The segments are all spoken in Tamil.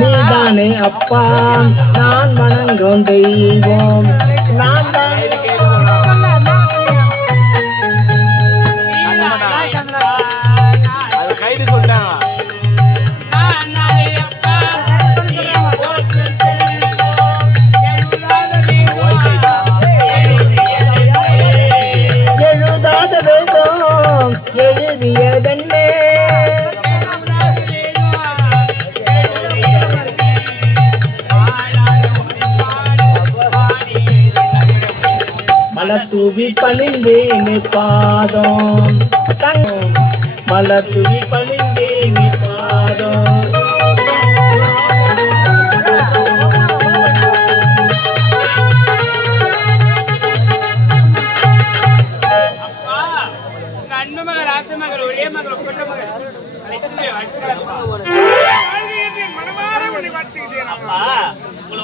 நீதானே அப்பா நான் வணங்கும் தெய்வம் நான் அது கைது சொல்லிட்டாங்க. எழுதாத வேதம் எழுதியதன்னே மலத்தூவி பணிந்தேனே பாதம் மலத்தூவி பணிந்தேனே பாதம்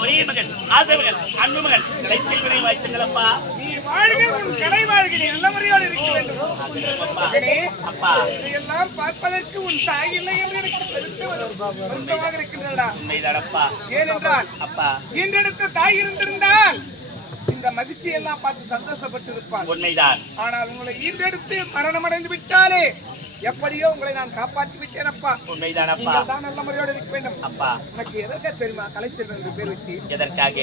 ஒரே மகன் ஆசை மகன் அன்பு மகன் கலைச்செல்வனை வாய்த்துங்களப்பா. நீ வாழ்க உன் கலை வாழ்க நீ நல்ல முறையோடு இருக்க வேண்டும். அப்பா இதையெல்லாம் பார்ப்பதற்கு உன் தாய் இல்லை என்று எனக்கு வருத்தமாக இருக்கின்றதா? உண்மைதானப்பா. ஏனென்றால் அப்பா ஈன்றெடுத்த தாய் இருந்திருந்தால் இந்த மகிழ்ச்சி எல்லாம் பார்த்து சந்தோஷப்பட்டு இருப்பார். உண்மைதான். ஆனால் உங்களை ஈன்றெடுத்து மரணம் அடைந்து விட்டாலே எப்படியோ உங்களை நான் காப்பாற்றி விட்டேன் அப்பா. உண்மைதானப்பா. தான் நல்ல முறையோடு இருக்க வேண்டும். அப்பா உனக்கு எதற்காக தெரியுமா கலைச்செல்வன் என்று பேர் வச்சு? எதற்காக?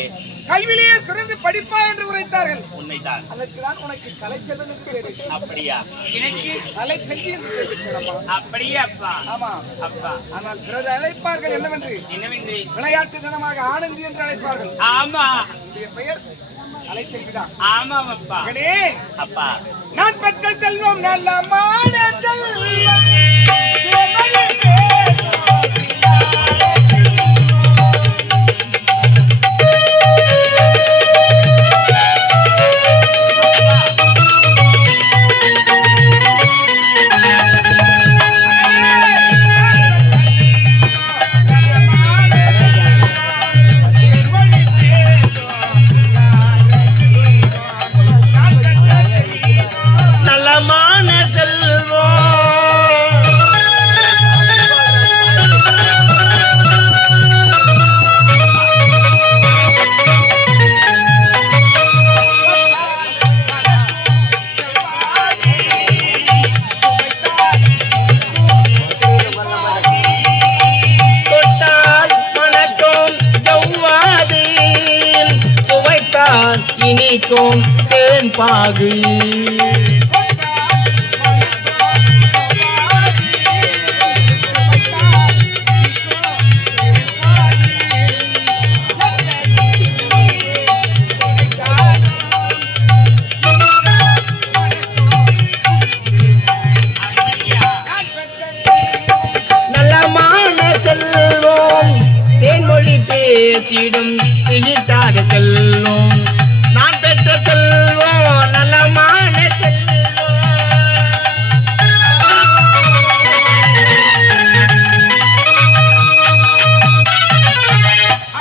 கல்வியிலேயே சிறந்து படிப்பா என்று உரைத்தார்கள். உண்மைதான். அதற்குதான் உனக்கு கலைச்செல்வன் என்று பேர். அப்படியா? எனக்கு கலைச்செல்வி என்று பேர் வைத்தேனப்பா. அப்படியே அப்பா. ஆமா அப்பா. ஆனால் பிறகு அழைப்பார்கள் என்னவென்று விளையாட்டு தினமாக ஆனந்தி என்று அழைப்பார்கள். ஆமா என்னுடைய பெயர் கலைச்செல்விதான். ஆமாம் அப்பா. அப்பா நான் பெற்ற செல்வம் நல்ல மான செல்வம் இனிக்கும் தேன் பாகு நல்லமான செல்வோம் தேன்மொழி பேசிடும் இனிதாக செல்வோம் நான் பெற்ற செல்வோம் நல்லமான செல்வோம்.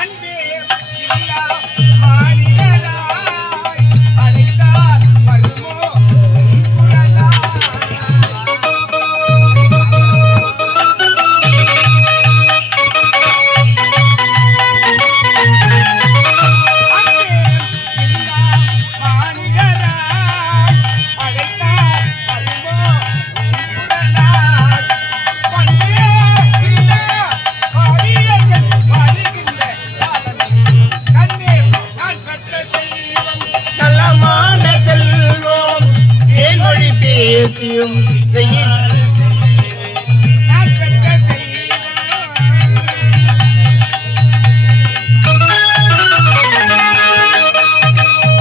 அன்பே இல்லா மானிடராய் அழைத்தார் வருமோ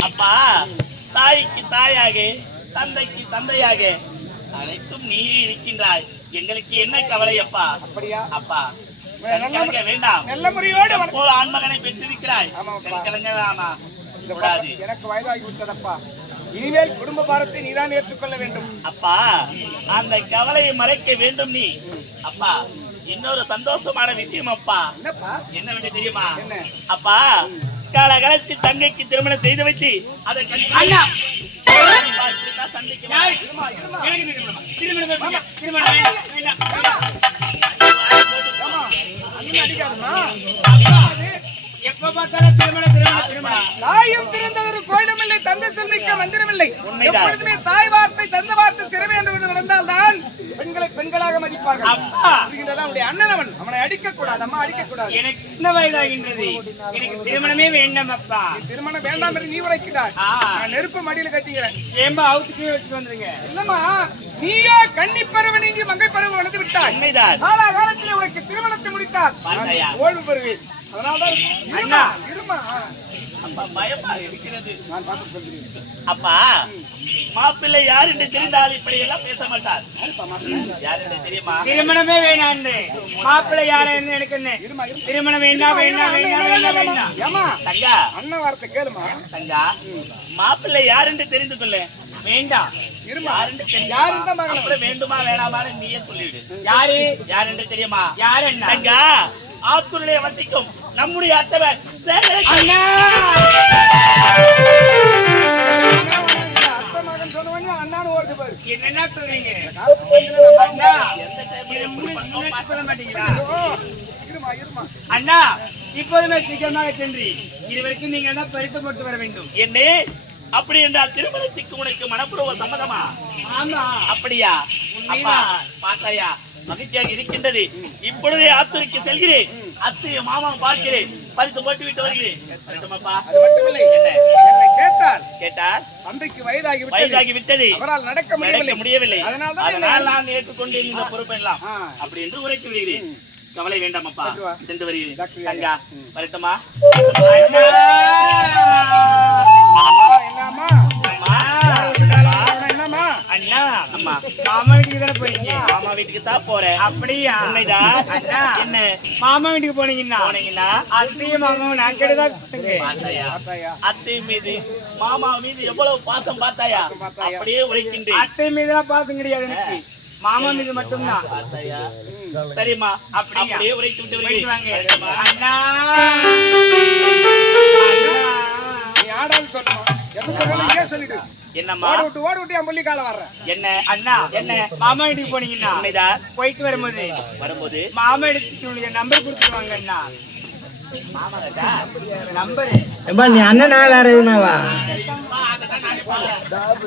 அப்பா தாய்க்கு தாயாக தந்தைக்கு தந்தையாக அனைத்தும் நீயே இருக்கின்றாய். எங்களுக்கு என்ன கவலை அப்பா? அப்படியா? அப்பா வேண்டாம். நல்ல முறையோடு போல் ஆண்மகனை பெற்றிருக்கிறாய். எனக்கு வயதாகி விட்டதப்பா. இனிமேல் குடும்ப பாரத்தை நீதான் ஏற்றுக்கொள்ள வேண்டும். அப்பா அந்த கவலையை மறைக்க வேண்டும் நீ. அப்பா இன்னொரு சந்தோஷமான விஷயம் அப்பா. என்னப்பா? என்னவென்று தெரியுமா? என்ன? அப்பா காலகாலத்தில் தங்கைக்கு திருமணம் செய்து வைத்து அதை ஐயா இப்படித்தான் சண்டைக்கு வா. இருமா, இருமா. திருமணம் ஆமா, அண்ணன் அடிக்காதுமா. எப்ப பார்த்தாலும் திருமணம் தாயும் திறந்ததொரு கோயிலுமில்லை, தந்தை செல்விக்க மந்திரமில்லை. உண்மைதான். எப்பொழுதுமே தாய் வார்த்தை தந்த வார்த்தை சிறவே என்று நடந்தால்தான் பெண்களை பெண்களாக மதிப்பார்கள். அப்பா. புரிகின்றதா? அவனுடைய அண்ணன் அவனை அடிக்க கூடாது, அம்மா அடிக்க கூடாது. எனக்கு என்ன வயதாகின்றது, எனக்கு திருமணமே வேண்டாம் அப்பா. நீ திருமணம் வேண்டாம் என்று நீ உரைக்கிறாய். ஆ. நான் நெருப்பு மடியில கட்டிக்கிறேன். ஏம்பா அவுத்துக்கே வச்சுட்டு வந்துருங்க. இல்லம்மா, நீயா கன்னி பருவம் நீங்கி மங்கை பருவம் வந்து விட்டாய். உண்மைதான். காலகாலத்தில் உனக்கு திருமணத்தை முடித்தால் பார்த்தாயா? நான் ஓய்வு பெறுவேன். அதனால்தான் அண்ணா. இருமா, அப்பா பயமா இருக்கிறது. நான் பார்த்து சொல்கிறேன். அப்பா மாப்பிள்ளை யார் என்று தெரிந்தால் இப்படி எல்லாம் பேச மாட்டார். யார் என்று தெரியுமா? திருமணமே வேணான்னு மாப்பிள்ளை யாருன்னு எனக்கு என்ன இருமா. திருமணம் வேண்டாம் வேண்டாம் வேண்டாம் வேண்டாம் வேண்டாம். ஏம்மா, தங்கா அண்ணன் வார்த்தை கேளுமா. தங்கா மாப்பிள்ளை யார் என்று தெரிந்து கொள்ள. வேண்டாம். இருமா, யார் என்று தெரியுமா? யாருன்னு தான் பார்க்கணும். அப்புறம் வேண்டுமா வேணாமான்னு நீயே சொல்லிவிடு. யாரு யார் என்று தெரியுமா? யார் அண்ணா? தங்கா ஆத்தூரிலே வசிக்கும் நம்முடைய அத்தவன் அண்ணா அத்தை மகன் சொன்ன உடனே அண்ணான்னு ஓடுது பாரு. என்னென்ன சொல்றீங்க காலத்து போக்குல நம்ம அண்ணா? எந்த டைம்ல இது எப்படி முன்னாடி சொல்ல மாட்டீங்களா? ஓ, இருமா, இருமா. அண்ணா இப்போதுமே சீக்கிரமாக சென்று இதுவரைக்கும் நீங்க தான் பரிசு போட்டு வர வேண்டும். என்ன அப்படி என்றால் திருமணத்துக்கு உனக்கு மனப்பூர்வ சம்மதமா? ஆமா. அப்படியா? அப்பா பார்த்தாயா மகிழ்ச்சியாக இருக்கின்றது. இப்பொழுதே ஆத்தூருக்கு செல்கிறேன். அத்தைய மாமா பார்க்கிறேன். பரிசு போட்டு விட்டு வருகிறேன். வரட்டுமாப்பா? அது மட்டுமில்லை, என்ன? என்னை கேட்டால் கேட்டார். தந்தைக்கு வயதாகி வயதாகி விட்டது. அவரால் நடக்க நடக்க முடியவில்லை. அதனால்தான் அதனால் நான் ஏற்றுக்கொண்டு இந்த பொறுப்பை எல்லாம் ஆ. அப்படி என்று உரைத்து விடுகிறேன். கவலை வேண்டாம் அப்பா. சென்று வா. சென்று வருகிறேன். டாக்டர் தங்கா வரட்டுமா? அண்ணா என்னம்மா, அம்மா. என்னம்மா, அண்ணா அம்மா மாமா வீட்டுக்கு தானே போறீங்க? மாமா வீட்டுக்கு தான் போறேன். அப்படியா? உண்மைதான். அண்ணா என்ன மாமா வீட்டுக்கு போனீங்கன்னா போனீங்கன்னா அத்தையும் மாமாவும் நான் கிட்டதான் கொடுத்துங்க. பார்த்தாயா? பார்த்தாயா? அத்தை மீது மாமா மீது எவ்வளவு பாசம் பார்த்தாயா? பார்த்தாயா? அப்படியே உரைக்கின்றேன். அத்தை மீதுலாம் பாசம் கிடையாது எனக்கு, மாமா மீது மட்டும்தான். பார்த்தாயா? சரிம்மா அப்படியா? அப்படியே உரைத்து விட்டு போயிட்டு வருகிறேன். வாங்க. வரட்டுமா? அண்ணா நீ ஆடான்னு சொல்லுமா, எது சொன்னாலும் இங்கே சொல்லிடு. என்னம்மா? ஓட விட்டு என் பள்ளி காலம் வர்றேன். என்ன அண்ணா என்ன? மாமா வீட்டுக்கு போனீங்கன்னா உண்மைதான். போயிட்டு வரும்போது வரும்போது மாமா எடுத்துட்டு உங்களுக்கு நம்பர் கொடுத்துருவாங்க. அண்ணா மாமா கிட்ட நம்பரு எப்பா நீ அண்ணனா வேற எதுனாவா?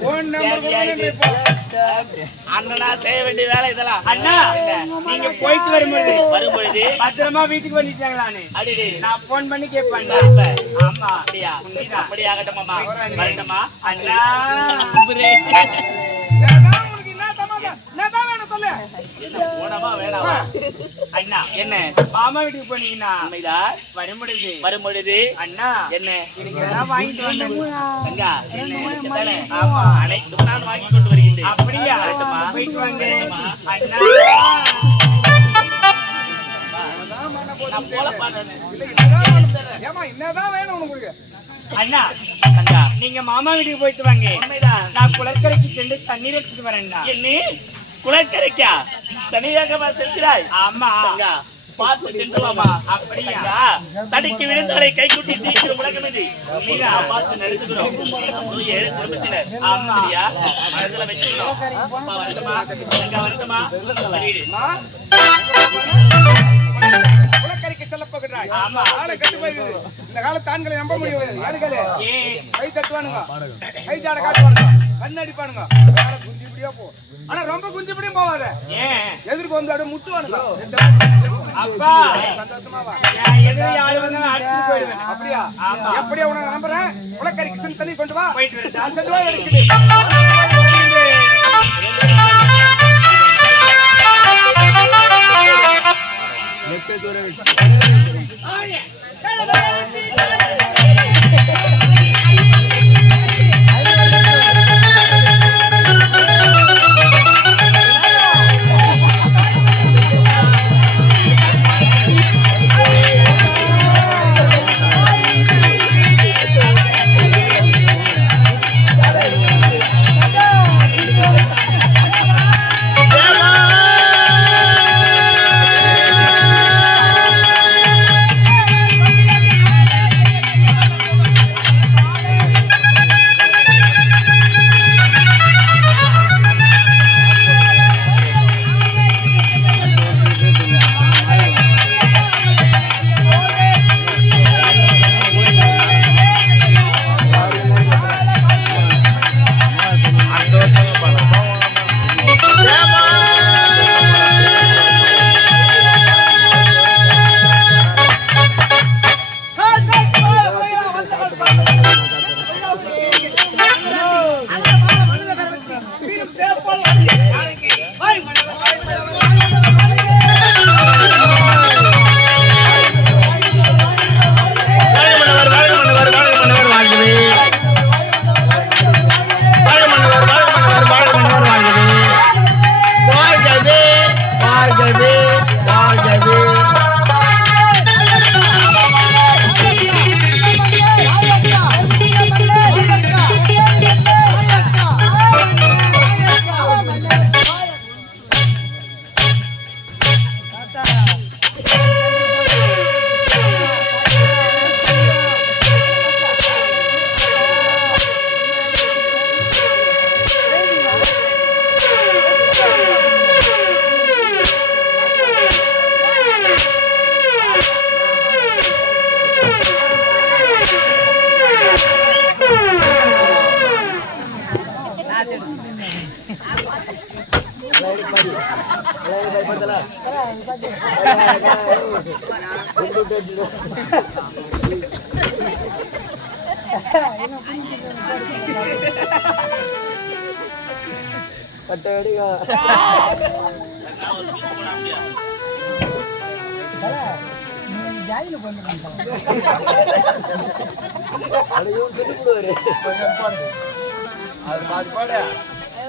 போன் நம்பர் கொடுங்க இப்போ. அண்ணனா செய்ய வேண்டிய வேலை இதெல்லாம். அண்ணா நீங்க போயிட்டு வரும்போது வரும்பொழுது பத்திரமா வீட்டுக்கு வந்துட்டாங்களான்னு அடிடி நான் போன் பண்ணி கேட்பேன். ஆமா அப்படியா? உண்மைதான். அப்படியே ஆகட்டுமாம்மா. வரட்டுமா? அண்ணா என்னதான் உனக்கு என்ன சமாதானம்? என்னதான் வேணும் சொல்லு. என்ன போனவா வேணாவா? அண்ணா என்ன மாமா வீட்டுக்கு போனீங்கன்னா உண்மைதான். வரும்பொழுது வரும்பொழுது அண்ணா என்ன எனக்கு எதாவது வாங்கிட்டு வந்தேன். தங்கா இருக்குதானே? ஆமா. அனைத்தும் நான் வாங்கி கொண்டு வருகின்றேன். அப்படியா? வரட்டுமா? போயிட்டு வாங்க. அண்ணா என்னதான் பண்ண நான் போறீங்க? போல பாடுறேன். இல்ல, என்னதான் வேணும்? ஏம்மா, என்னதான் வேணும் உனக்கு? அண்ணா தங்கா நீங்க மாமா வீட்டுக்கு போயிட்டு வாங்க. உண்மைதான். நான் குளக்கரைக்கு சென்று தண்ணீர் எடுத்துட்டு வரேன்டா. என்ன குளக்கரைக்கா தனியாக செல்கிறாய்? ஆமா. தங்கா பார்த்து சென்று வாமா. அப்படியா? தங்கா, தடிக்கு விழுந்தவரை கைக்குட்டி சீக்கிரம் உலகம் இது. நீதான் பார்த்து நடந்துக்கிறோம். நம்மளும் ஏழு குடும்பத்தினர். ஆமா. சரியா? மனதுல வச்சுக்கணும். அப்பா வரட்டுமா? தங்கா வரட்டுமா? வருகிறேன். அம்மா, குளக்கரைக்கு செல்ல போகிறாய். ஆமா. ஆளை கட்டு போயிடுது. இந்த காலத்து ஆண்களை நம்ப முடியாது. யாருக்காரு ஏன் கை தட்டுவானுங்க, கை ஜாட காட்டுவானுங்க, கண்ணு அடிப்பானுங்க. வேற குஞ்சு இப்படியா போ. ஆனா ரொம்ப குஞ்சு இப்படியும் போவாத. ஏன் எதிர்க்கு வந்து அப்படியே முட்டுவானுங்க. அப்பா சந்தோஷமா வா. நான் எதிர யாரு வந்தாலும் அடிச்சுட்டு போயிடுவேன். அப்படியா? ஆமா. எப்படியா உனக்கு நம்புறேன். குளக்கரைக்கு சென்று தண்ணி கொண்டு வா. போயிட்டு வரட்டா? நான் சென்று வா எடுக்குது.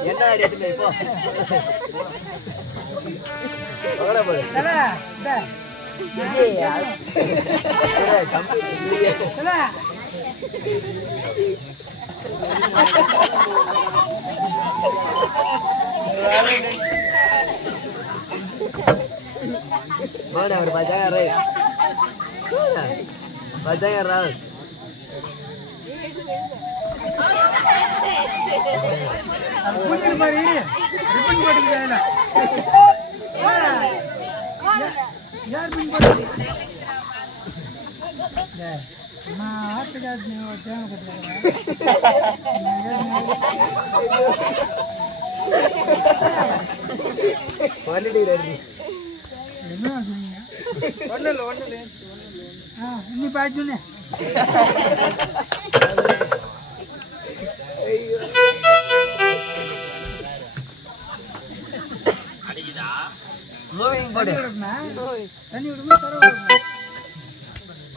என்ன அடியத்துல இப்போ mana berbaca rai baca rai புடிக்கிற மாதிரி ரிப்பன் போட்டுக்கல யார் பின் போட்டு நான் ஆத்துக்காச்சு தேவை குவாலிட்டி இன்னி பாய்ச்சுனே அடிக்குதா மூவிங் போடு தண்ணி விடுமா தர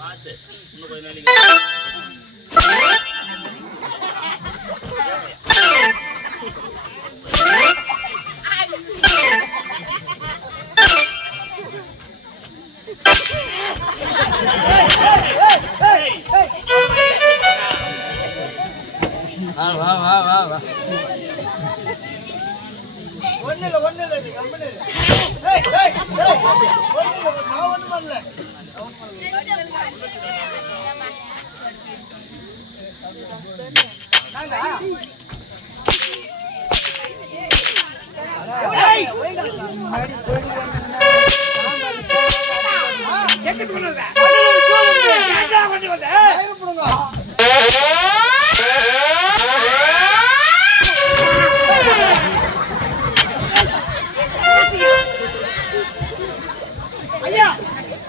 பார்த்து இன்னும் கொஞ்ச நாளைக்கு வா வா வா வா ஒண்ணு இல்ல நீ கம்பெனி ஏய் ஏய் நான் ஒண்ணு பண்ணல ஏய் மாடி போய் எங்க சொன்னடா ஏண்டா கொண்டு வந்த ஐயர் புடுங்க ஐயா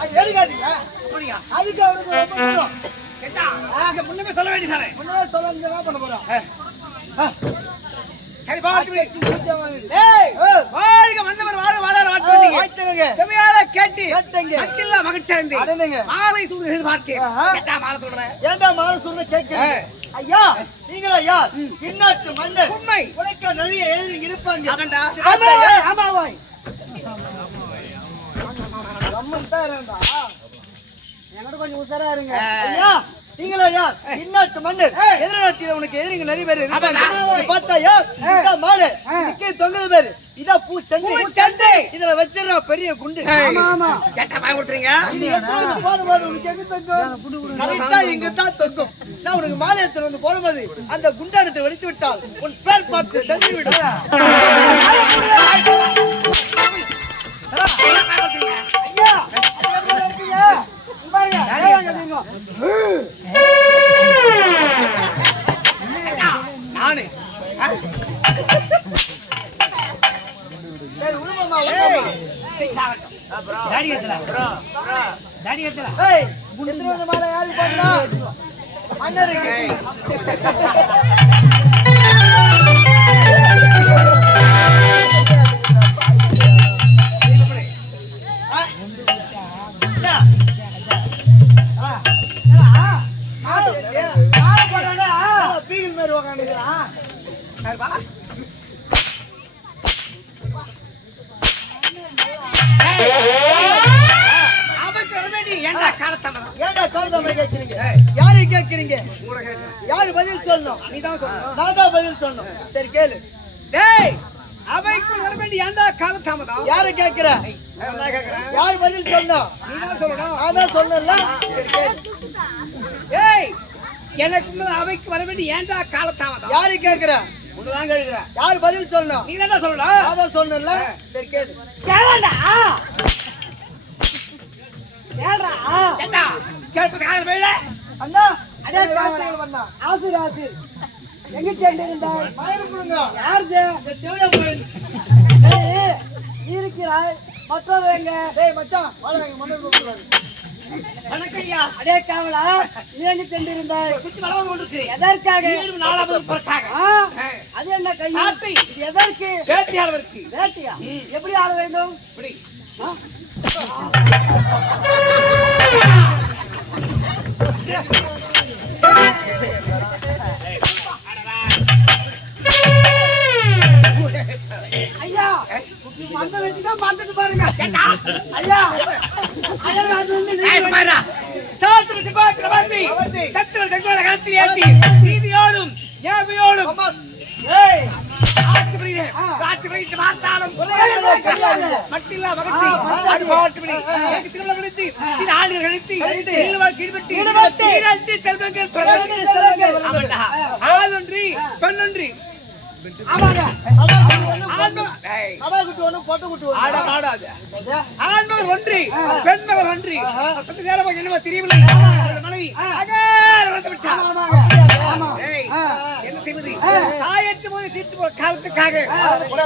அது எடுக்காதீங்க அப்படியா அதுக்கு அவனுக்கு ரொம்ப தூரம் கேட்டா அங்க முன்னமே சொல்ல வேண்டிய சாரே முன்னமே சொல்ல என்ன பண்ண போறோம் சரி பாட்டு ஏய் வாழ்க மன்னவர் வாழ வாட்டு வந்தீங்க வாய்த்தங்க செமையால கேட்டீங்க அக்கில்ல மகிழ்ச்சியடைந்து அடனங்க மாலை சூடு பார்த்தேன் கேட்டா மாலை சொல்றேன் ஏன்டா மாலை சொல்ற கேக்குறீங்க ஐயா நீங்களா யார் பின்னாட்டு மன்னர் உண்மை உனக்கு நிறைய எழுதி இருப்பாங்க ஆமாடா ஆமா வாய் அம்மன் தான் இருந்தா என்னோட கொஞ்சம் உசாரா இருங்க ஐயா நீங்களா யார் பின்னாட்டு மன்னர் எதிர்நாட்டில உனக்கு எதிரிங்க நிறைய பேர் இருப்பாங்க நீ பார்த்தா யார் இதா மாடு இதுக்கே தொங்குது பேரு இதா பூச்சண்டை இதுல வச்சிரா பெரிய குண்டு ஆமா ஆமா கேட்டா பாய் கொடுத்துறீங்க நீ எத்தனை போடும்போது உனக்கு எங்க தொங்கும் கரெக்ட்டா இங்க தான் தொங்கும் நான் உனக்கு மாலை எடுத்து வந்து போடும்போது அந்த குண்டை எடுத்து வெடித்து விட்டால் உன் பேர் பார்த்து சென்று விடும் ஐயா நானு சரி உருவமா டாடி ஏத்தல டாடி ஏத்தல ஏய் குண்டத்துல வந்து மாலை யாரு போடுறா மன்னருக்கு பீகில் மாதிரி உக்காந்துக்கிறான் ஏண்டா காலத்தாமரை கேட்கிறீங்க யாரு கேட்கிறீங்க யாரு பதில் சொல்லணும் நீதான் சொல்லணும் நான் தான் பதில் சொல்லணும் சரி கேளு டேய் அவைக்கு வர வேண்டிய ஏண்டா காலத்தாமதம் யாரு கேக்குற நான் கேக்குறேன் யாரு பதில் சொல்லணும் நீதான் சொல்லணும் நான் தான் சொல்லல சரி கேளு ஏய் எனக்கு அவைக்கு வர வேண்டிய ஏண்டா காலத்தாமதம் யாரு கேக்குற உன்னதான் கேக்குற யாரு பதில் சொல்லணும் நீதான் சொல்லணும் நான் தான் சொல்லல சரி கேளு கேளுடா கேளுடா கேட்டா கேட்ப கால வேல அண்ணா அடே காத்துல வந்தா ஆசிர் ஆசிர் எங்க கேண்டே இருந்தா மயிர் புடுங்க யாருது தேவயா போய் சரி இருக்கிறாய் மற்றவர் எங்க டேய் மச்சான் வாடா இங்க மன்னர் கூப்பிடுறாரு வணக்கம் ஐயா. அடே காவலா நீ எங்க சென்றிருந்தாய் சுத்தி வளவன் கொண்டிருக்கிறேன். எதற்காக ஏழு நாளாவது பிறக்காக. அது என்ன கை சாட்டை. இது எதற்கு வேட்டையாளருக்கு. வேட்டையா எப்படி ஆட வேண்டும் இப்படி. ஐயா மந்த வெட்டினா மந்துட்டு பாருங்க ஐயா ஐயா நான் வந்து ஏய், பாருடா. சாத்திரத்து பாத்திர வாத்தி. சத்துவல் தங்கோல கலத்தி ஏத்தி. நீதியோடும் ஞாபையோடும். ஏய், ஆத்து பிடிக்கிறேன். காத்து பிடித்து பார்த்தாலும் மட்டில்லா மகத்தி. அது பாட்டு பிடி. எனக்கு திருவிழா கழித்து, சில ஆண்டுகள் கழித்து, செல்வாள் கீழ்பட்டு, ஈரட்டு செல்வங்கள் ஈரட்டு செல்வங்கள் வருகிறது. ஆமாண்டா. ஆணொன்றி, பெண்ணொன்றி. ஆமாங்க ஆண்மகன். ஏய், கடா குட்டி ஒண்ணு பொட்டை குட்டி ஒண்ணு ஆட மாடாது. ஆண்மகன் ஒன்றி, பெண்மகன் ஒன்றி. பத்து நேரமாக என்னவோ தெரியவில்லை. அவருடைய மனைவி அகால வந்து விட்டார். ஆமா ஏய், என்ன செய்வது? தாயத்து போது தீர்த்து போற காலத்துக்காக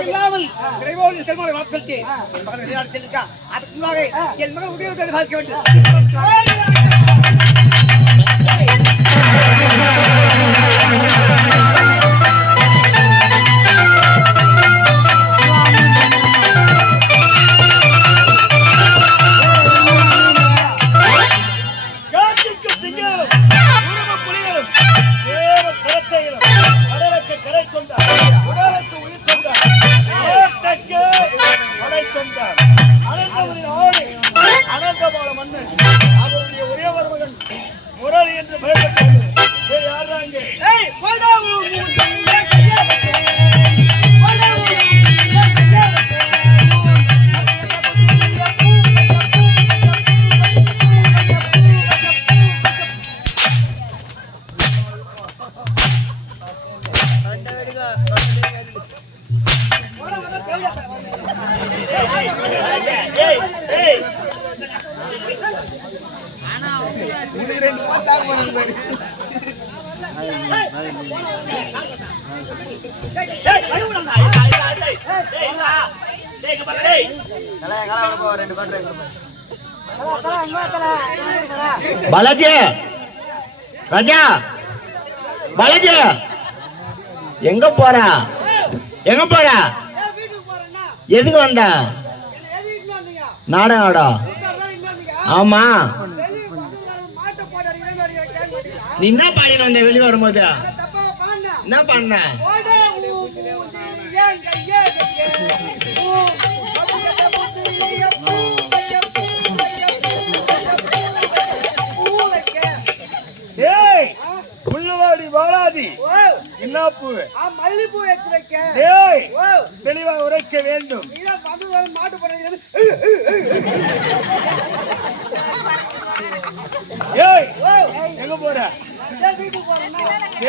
இல்லாமல் இறைவோடு செல்வங்களை வளர்த்துட்டு என் மகன் விளையாடுத்திட்டு இருக்கா. அதுக்கு முன்னாக என் மகன் உதவி பார்க்க வேண்டும். காட்சிக்கு சிங்கங்களும் உருவ புலிகளும் சேர சிரத்தைகளும் கடலுக்கு கரை சொன்னார் உடலுக்கு உயிர் சொன்னார் ஏட்டக்கு கடை சொன்னார் அனந்தபுரின் ஆணை அனந்தபால மன்னன் அவருடைய ஒரே ஒரு மகன் முரளி என்று பெயர் பெற்றது யாருங்க ஏய் போடா ஏய் ஏய் ரெண்டு கான்ட்ராக்ட் பாலாஜி ராஜா பாலாஜி எங்க போற வீட்டுக்கு போறேன்னா எதுக்கு வந்த என்ன எதிரிட்டு வந்தீங்க நாடகம் ஆடா இங்க வந்தீங்க ஆமா வெளிய வந்ததால மாட்ட போடாரு இவங்க கேட்க மாட்டீங்களா நீ என்ன பாடின வந்த வெளிய வரும்போது அட தப்பா பாடுனா என்ன பண்ண போடா மூஞ்சி ஏன் கையே கட்டியே பூ பக்கத்துல முத்துறிய பூ வைக்க ஏய் புள்ளவாடி பாலாஜி ஓ என்ன பூ மல்லிப்பூ எடுத்து வைக்க ஏய் ஓ தெளிவாக உரைக்க வேண்டும் நீதான் வந்ததால மாட்டு போடாரு ஏய் ஓ எங்க போற ஏன் வீட்டுக்கு போறேன்னா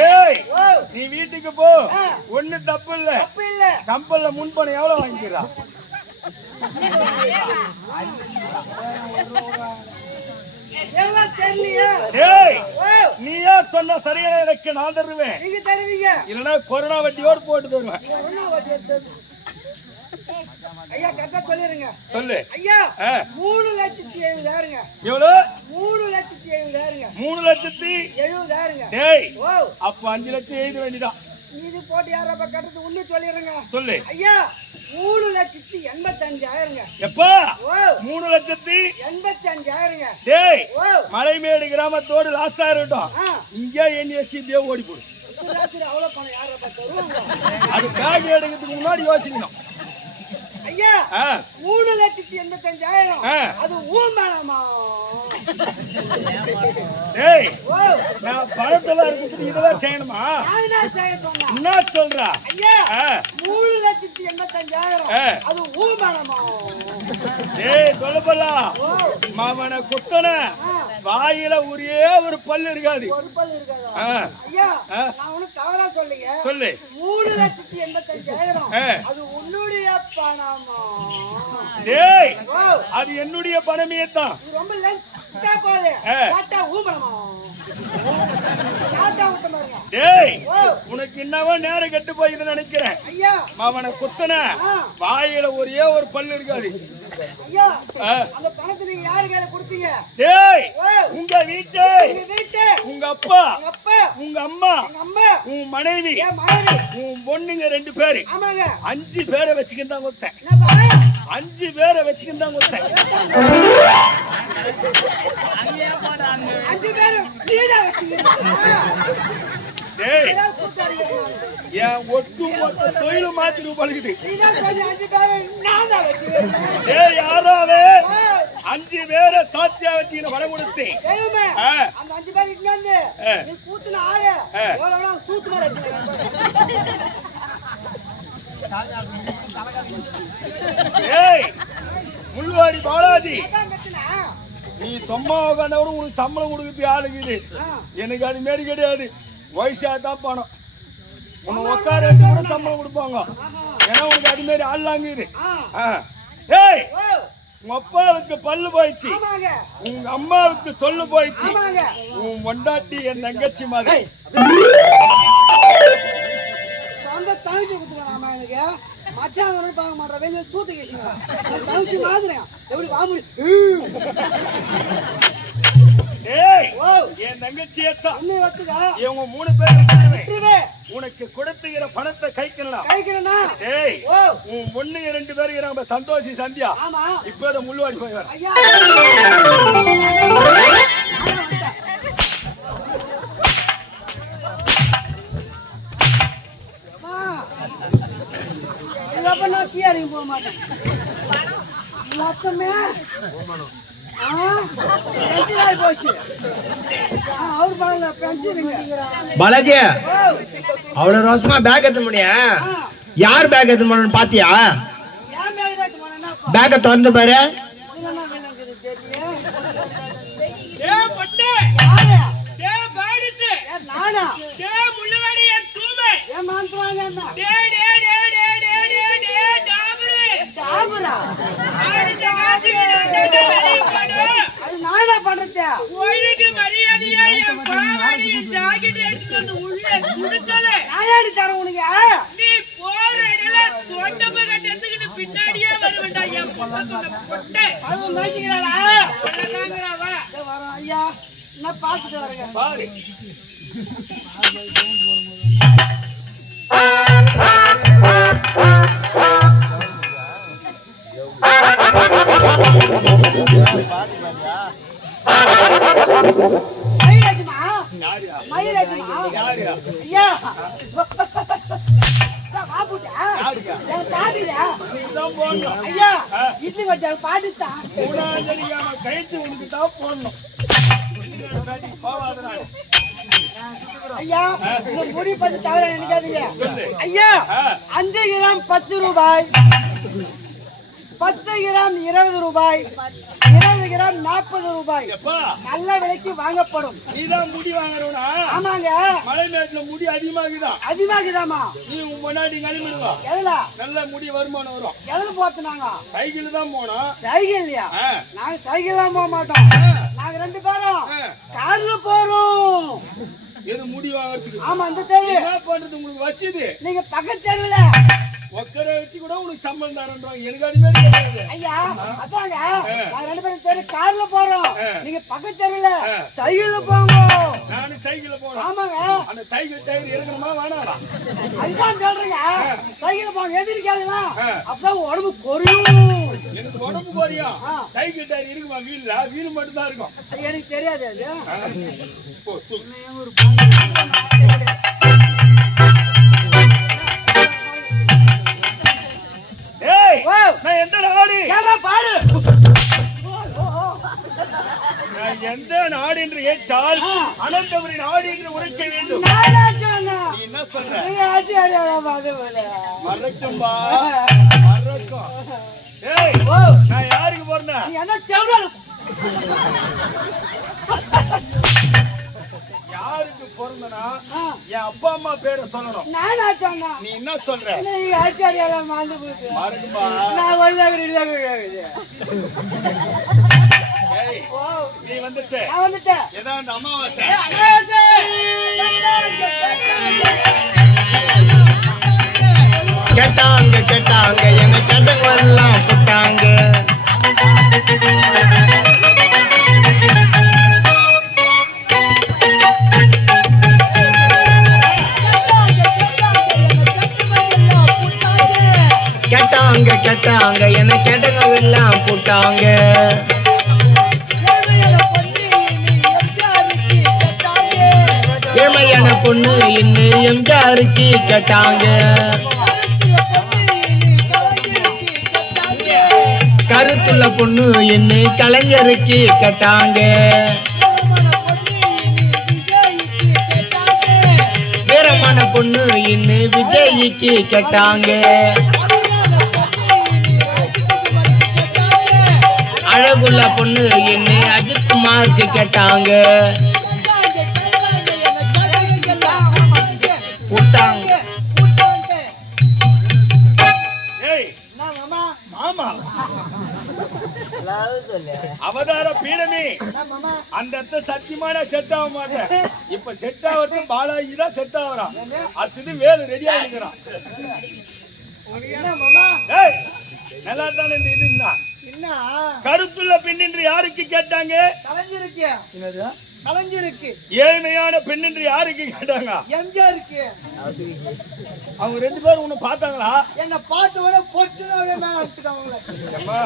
ஏய் ஓ நீ வீட்டுக்கு போ ஆ. ஒண்ணு தப்பு இல்ல தப்பு இல்ல கம்பல்ல முன்பணம் எவ்வளவு வாங்கிக்கிறா எல்லாம் தெரியலையே ஏய் ஓ நீயா சொன்ன சரியான எனக்கு நான் தருவேன் நீங்க தருவீங்க இல்லனா கொரோனா வட்டியோடு போட்டு தருவேன் என்ன வட்டி எடுத்து? ஐயா கரெக்டா சொல்லிருங்க சொல்லு ஐயா ஆ. 3,70,000 எவ்வளவு 3,70,000 3,70,000 70,000 டேய் ஓ அப்ப 5 லட்சம் எழுத வேண்டியதான் மீதி போட்டு யாரப்ப கட்டுறது உண்மை சொல்லிருங்க சொல்லு ஐயா 3,85,000 எப்பா ஓ 3,85,000 85,000 டேய் ஓ மலைமேடு கிராமத்தோடு லாஸ்டா இருக்கட்டும் ஆ இங்க என்எஸ்டி ஓடி போடு ராத்திரி அவ்வளவு பணம் யாரப்ப தருவாங்க அது பேக் எடுக்கிறதுக்கு முன்னாடி யோசிக்கணும் ஐயா ஆ 3,85,000 ஆ. அது ஊர்மானமா டேய் ஓ நான் பணத்துல இருக்கிறதுக்கு இதெல்லாம் செய்யணுமா நான் என்ன செய்ய சொன்னா என்ன சொல்றா ஐயா ஆ. 3,85,000 ஆ. அது ஊர்மானமா டேய் சொல்லப்பல்லா ஓ மாமன குத்தன ஆ. வாயில ஒரே ஒரு பல்லு இருக்காது ஒரு பல் இருக்காதா ஆ. ஐயா ஆ. நான் ஒண்ணு தவறா சொல்லுங்க சொல்லு 3,85,000 ஆ. அது உன்னுடைய பணமா டேய் ஓ அது என்னுடைய பணமே தான் இது ரொம்ப லென்த் விட்டா போகுது சாட்டா ஊம்பலமா சாட்டா விட்ட பாருங்க டேய் உனக்கு என்னவோ நேரம் கெட்டு போகுதுன்னு நினைக்கிறேன். ஐயா அவனை குத்தன வாயில ஒரே ஒரு பல்லு இருக்காது. ஐயா அந்த பணத்தை நீங்க யாரு கையில கொடுத்தீங்க? டேய் உங்க வீட்டு உங்க அப்பா உங்க அம்மா உன் மனைவி உன் பொண்ணுங்க 2 பேரு 5 பேரை வச்சுக்கிட்டு தான் கொடுத்தேன். 5 பேரை வச்சுக்கிட்டு தான் கொடுத்தேன். 5 பேரும் நீதான் வச்சுக்கிட்டு டேய் என் ஒட்டு மொத்த தொழிலும் மாத்திரு பழகுது. டேய் யாராவே 5 பேரை சாட்சியா வச்சுக்கிட்டு படம் கொடுத்தேன். அந்த 5 பேர் இருந்து நீ கூத்துன ஆளு எவ்வளவு சூத்து மேல ஏய் முள்ளுவாடி பாலாஜி நீ சும்மா உட்காந்தவரை உனக்கு சம்பளம் கொடுக்குறது ஆளுக்குது. எனக்கு அது மாரி கிடையாது. வயசா தான் பணம் உன்னை உட்கார வச்சு கூட சம்பளம் கொடுப்பாங்க. ஏன்னா உனக்கு அது மாரி ஆள்லாங்குது. ஏய் உங்க அப்பாவுக்கு பல்லு போயிடுச்சு, உங்க அம்மாவுக்கு சொல்லு போயிடுச்சு, உன் பொண்டாட்டி என் தங்கச்சி மாதிரி. சொந்த தங்கச்சி கொடுத்துக்கிறாமா எனக்கு மச்சான் பார்க்க மாட்டேன். வெளியே சூத்து கேசிங்களா தங்கச்சி மாதிரி எப்படி வாமு ஏய் என் தங்கச்சியே தான் இவங்க 3 பேர் உனக்கு கொடுத்துகிற பணத்தை கைக்கணும். ஏய் உன் பொண்ணுங்க 2 பேர் இருக்கிறாங்க சந்தோஷி சந்தியா. இப்ப முள்ளுவாடி போய் வர நான் கீழே போக மாட்டேன் மொத்தமே பாலாஜி அவ்வளவு ரோசமா பேக் எடுத்து முடியா? யார் பேக் எடுத்து போன பாத்தியா? பேக்க திறந்து பாரு. அது நானா பண்றது ஒழுங்கு மரியாதையா என் பாவாடியை ஜாக்கெட் எடுத்துட்டு வந்து உள்ள குடுக்கல. நாயாடி தரேன் உனக்கு. நீ போற இடல தோட்டப்ப கட்டி எடுத்துக்கிட்டு பின்னாடியே வருவேண்டா என் பொட்டை. அது மனுஷிக்கிறாளா? அழகாங்கறாவா? வரோம் ஐயா. நான் பாத்துட்டு வரேன். பாரு இட்லி வச்சா பாட்டுத்தான் கழிச்சு உனக்கு தான் போடணும். ஐயா முடி பத்தி தவிர நினைக்காதீங்க ஐயா. 5 கிராம் 10 ரூபாய், 10 கிராம் 20 ரூபாய், 20 கிராம் 40 ரூபாய் நல்ல விலைக்கு வாங்கப்படும். நீதான் முடி வாங்குறவனா? ஆமாங்க. மலைமேட்டுல முடி அதிகமாகுதான். அதிகமாகுதாமா? நீ உன் முன்னாடி கிளம்பிடுவா. எதுல நல்ல முடி வருமானம் வரும். எதுல போத்துனாங்க? சைக்கிள் தான் போனோம். சைக்கிள் இல்லையா? நாங்க சைக்கிள் தான் போக மாட்டோம். நாங்க 2 பேரும் கார்ல போறோம். எது முடி வாங்குறதுக்கு? ஆமா அந்த தெரு. என்ன பண்றது உங்களுக்கு வசதி? நீங்க பக்கத்து தெருவுல ஒக்கரை வச்சு கூட உனக்கு சம்பளம் தரேன்றாங்க. எனக்கு அது மாதிரி கிடையாது ஐயா. அதாங்க நாங்க 2 பேரும் தெரு கார்ல போறோம். நீங்க பக்கத்து தெருவுல சைக்கிள்ல போங்க. நானும் சைக்கிள்ல போறேன். ஆமாங்க. அந்த சைக்கிள் டயர் இறங்கணுமா வேணாமா? அதுதான் சொல்றீங்க. சைக்கிள்ல போங்க எதிர்க்காதீங்களா? அப்பதான் உடம்பு குறையும். எனக்கு உடம்பு குறையும். சைக்கிள் டயர் இருக்குமா? வீல் மட்டும் தான் இருக்கும். எனக்கு தெரியாது அது. ஏய் நான் எந்த நாடு? பாடு. நான் எந்த நாடு என்று கேட்டால் அனந்தபுரி நாடு என்று உரைக்க வேண்டும். நீ என்ன சொல்ற? மறக்கும்பா மறக்கும். ஏய் நான் யாருக்கு போறேன்? யாருக்கு பிறந்தனா என் அப்பா அம்மா பேரை சொல்லணும். நானா சொன்னா? நீ என்ன சொல்ற? மறக்கும்பா. ஏய், நீ வந்துட்ட நான் வந்துட்டேன். ஏதோ அந்த அமாவாசை அமாவாசை. கேட்டாங்க கேட்டாங்க எங்க கேட்டவங்க எல்லாம் போட்டாங்க. கேட்டாங்க கேட்டாங்க என்ன கேட்டவங்க எல்லாம் போட்டாங்க. ஏமையான பொண்ணு இன்னும் எம்ஜிஆருக்கு கேட்டாங்க. கருத்துள்ள பொண்ணு என்ன கலைஞருக்கு கேட்டாங்க. வீரமான பொண்ணு இன்னும் விஜய்க்கு கேட்டாங்க. அழகுள்ள பொண்ணு என்ன அஜித் குமாருக்கு கேட்டாங்க. போட்டாங்க. ஏய் மாமா அவதார பீடமே அந்த இடத்த சத்தியமான செட் ஆக மாட்டேன். இப்ப செட் ஆகிறது பாலாஜி தான் செட் ஆகுறான். அடுத்தது வேலு ரெடி ஆகிக்கிறான். ஏய் நல்லா தானே இந்த இதுன்னா கருத்துள்ள பெண் என்று யாருக்கு கேட்டாங்க? கலைஞருக்கு. ஏழ்மையான பெண் என்று யாருக்கு கேட்டாங்க? எம்ஜிஆருக்கு. அவங்க ரெண்டு பேரும் உன்னை பார்த்தாங்களா? என்ன பார்த்த உடனே பொட்டுனாவே மேல அனுப்பிச்சுட்டாங்க. அம்மா,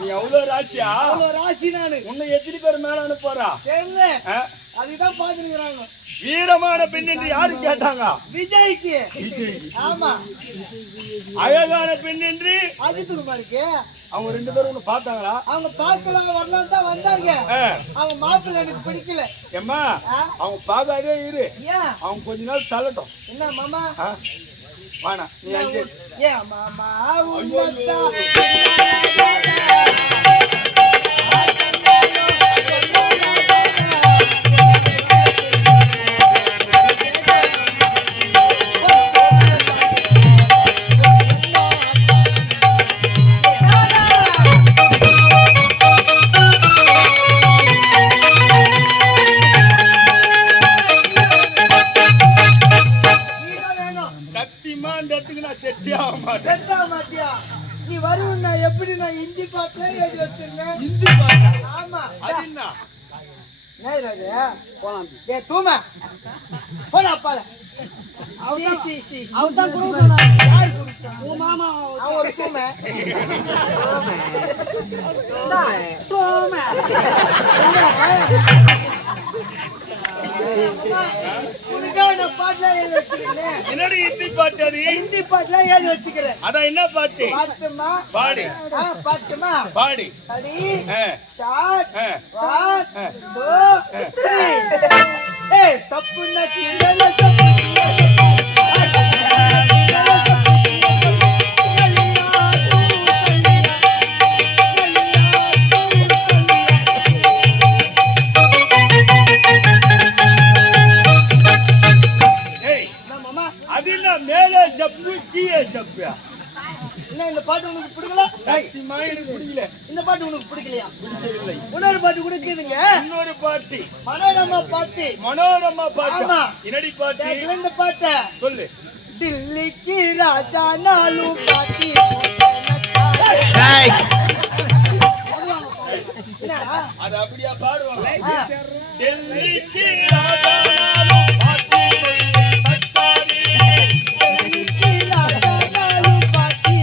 நீ எவ்வளவு ராசியா? அவ்வளவு ராசி நானு. உன்னை எத்தனை பேர் மேல அனுப்புறா? தெரியல. அதுதான் பாத்துக்கிறாங்க. வீரமான பெண் என்று யாரு கேட்டாங்க? விஜய்க்கு. விஜய்க்கு. ஆமா. அழகான பெண் என்று அஜித் குமாருக்கு. அவங்க ரெண்டு பேரும் உன்னை பார்த்தாங்களா? அவங்க பார்க்கலாம் வரலாம் தான் வந்தாங்க. அவங்க மாப்பிள்ளை எனக்கு பிடிக்கல. ஏம்மா அவங்க பார்க்காதே இரு. ஏன்? அவங்க கொஞ்ச நாள் தள்ளட்டும். என்ன மாமா? வாணா நீ அங்கே. ஏன் மாமா உன்னதா நீ வருவா எப்படி? நான் ஹிந்தி பாட்டு எழுதி வச்சிருந்தேன். ஹிந்தி பாட்டா? ஆமா. அது என்ன? போலாம். ஏ தூமா போடா பால. அவதான் குடுக்க சொன்னாங்க. யாரு குடுக்க சொன்னாங்க? உன் மாமா. அவன் ஒரு தூமை. என்னடி ஹிந்தி பாட்டு அது? ஹிந்தி பாட்டுலாம் எழுதி வச்சுக்கிறேன். அதான் என்ன பாட்டு? பாட்டுமா பாடி. பாட்டுமா பாடி. அடி ஆ. ஷாட் ஆ. ஷாட் 2 3 ஏய் சப்புனா கிண்டல சப்புனா இந்த பாட்டு உனக்கு பிடிக்கல? சத்தியமா எனக்கு பிடிக்கல. இந்த பாட்டு உனக்கு பிடிக்கலையா? பிடிக்கவில்லை. இன்னொரு பாட்டு கொடுக்குதுங்க. இன்னொரு பாட்டு. மனோரமா பாட்டு. மனோரமா பாட்டு. ஆமா. என்னடி பாட்டு? கேக்கல இந்த பாட்டு. சொல்லு. दिल्ली राजा नालू पाटी அது அப்படியே பாடுவாங்க. டெல்லிக்கு ராஜா நாலு பாட்டி செய்து தட்டாரி. दिल्ली राजा नालू पाटी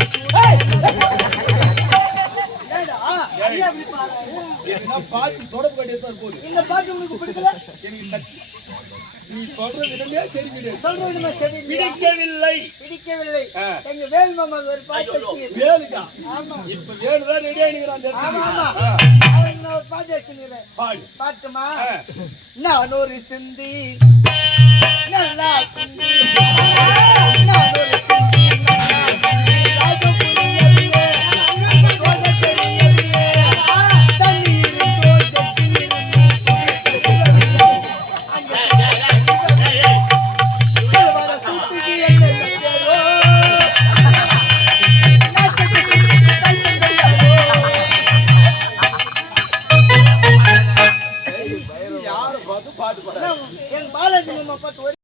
பாட்டு தொடர்பு கட்டியதான் போகுது. இந்த பாட்டு உங்களுக்கு பிடிக்கல? எனக்கு சக்தி நீ சொல்ற விதமே சரி கிடையாது. சொல்ற விதமே சரி பிடிக்கவில்லை. பிடிக்கவில்லை. எங்க வேல் மாமா ஒரு பாட்டு வச்சு வேலுக்கா? ஆமா. இப்ப வேலுதான் ரெடி ஆயிடுறான். ஆமா ஆமா. அவன் ஒரு பாட்டு வச்சுக்கிறேன். பாடு. பாட்டுமா? நான் ஒரு சிந்தி நல்லா குந்தி நான் ஒரு